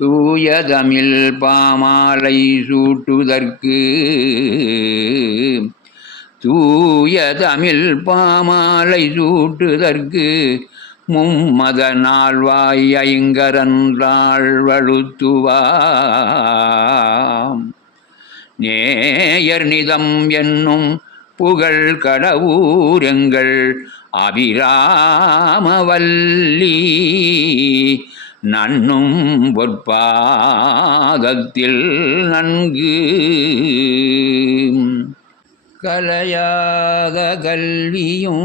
தூயதமிழ் பாமாலை சூட்டுதற்கு. தூயதமிழ் பாமாலை சூட்டுதற்கு மும்மத நாள்வாய் ஐங்கரன்றாழ்வழுத்துவாம் நேயர் நிதம் என்னும் புகழ் கடவுரங்கள் அபிராமவல்லி. நன்னும் பொற்பாகத்தில் நன்கு. கலையாக கல்வியும்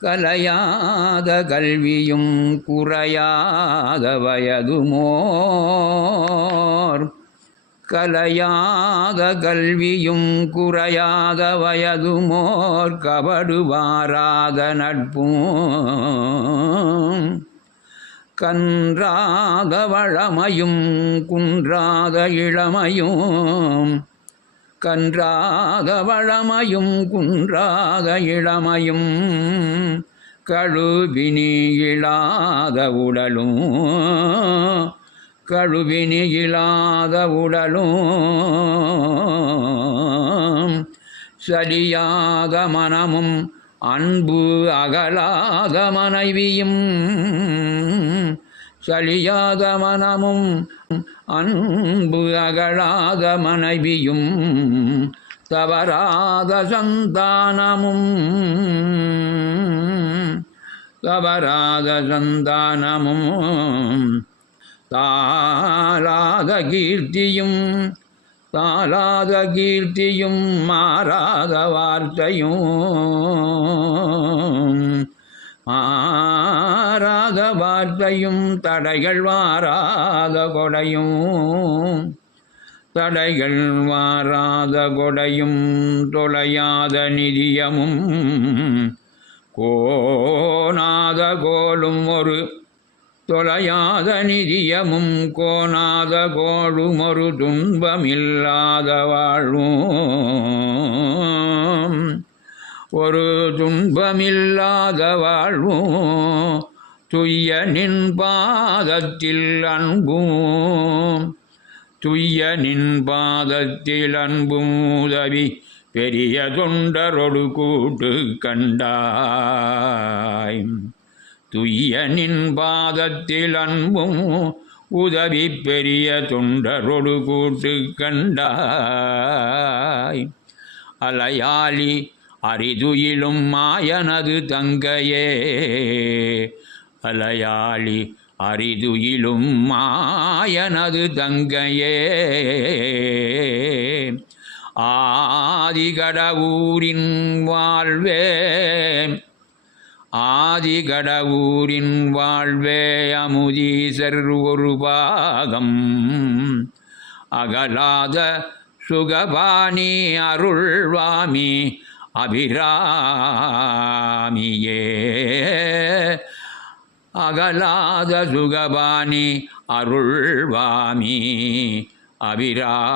கலையாத கல்வியும் குறையாத வயதுமோ? கலையாக கல்வியும் குறையாக வயதுமோர் கபடுவாராக நட்பும். கன்றாக வளமையும் குன்றாக இளமையும். கன்றாக வளமையும் குன்றாக இளமையும். கழுவினி இழாத உடலும். கழுவினி இழாத உடலும் சரியாக மனமும் அன்பு அகலாத மனைவியும் சலியாத மனமும் அன்பு அகலாத மனைவியும் தவறாத சந்தானமும் தவறாத சந்தானமும் தாளாத கீர்த்தியும் தாளாத கீர்த்தியும் மாறாத வார்த்தையும் மாறாத வார்த்தையும் தடைகள் வாராத கொடையும் தடைகள் வாராத கொடையும் தொலையாத நிதியமும் கோணாத கோலும் ஒரு தொலையாத நிதியமும் கோணாத கோடும் துன்பமில்லாத வாழ்வும். ஒரு துன்பமில்லாத வாழ்வும் துய்ய நின் பாதத்தில் அன்பும். துய்ய நின் பாதத்தில் அன்பும் உதவி பெரிய தொண்டரொடு கூட்டு கண்டாய். துய்ய நின் பாதத்தில் அன்பும் உதவி பெரிய தொண்டரொடு கூட்டு கண்டாய். அலையாளி அரிதுயிலும் மாயனது தங்கையே. அலையாளி அரிதுயிலும் மாயனது தங்கையே. ஆதிகடவூரின் வாழ்வே ஆதிகடவூரின் வாழ்வே அமுதீசர் ஒரு பாகம். அகலாத சுகபாணி அருள்வாமி அபிராமியே. அகலாத சுகபாணி அருள்வாமி அபிராமியே.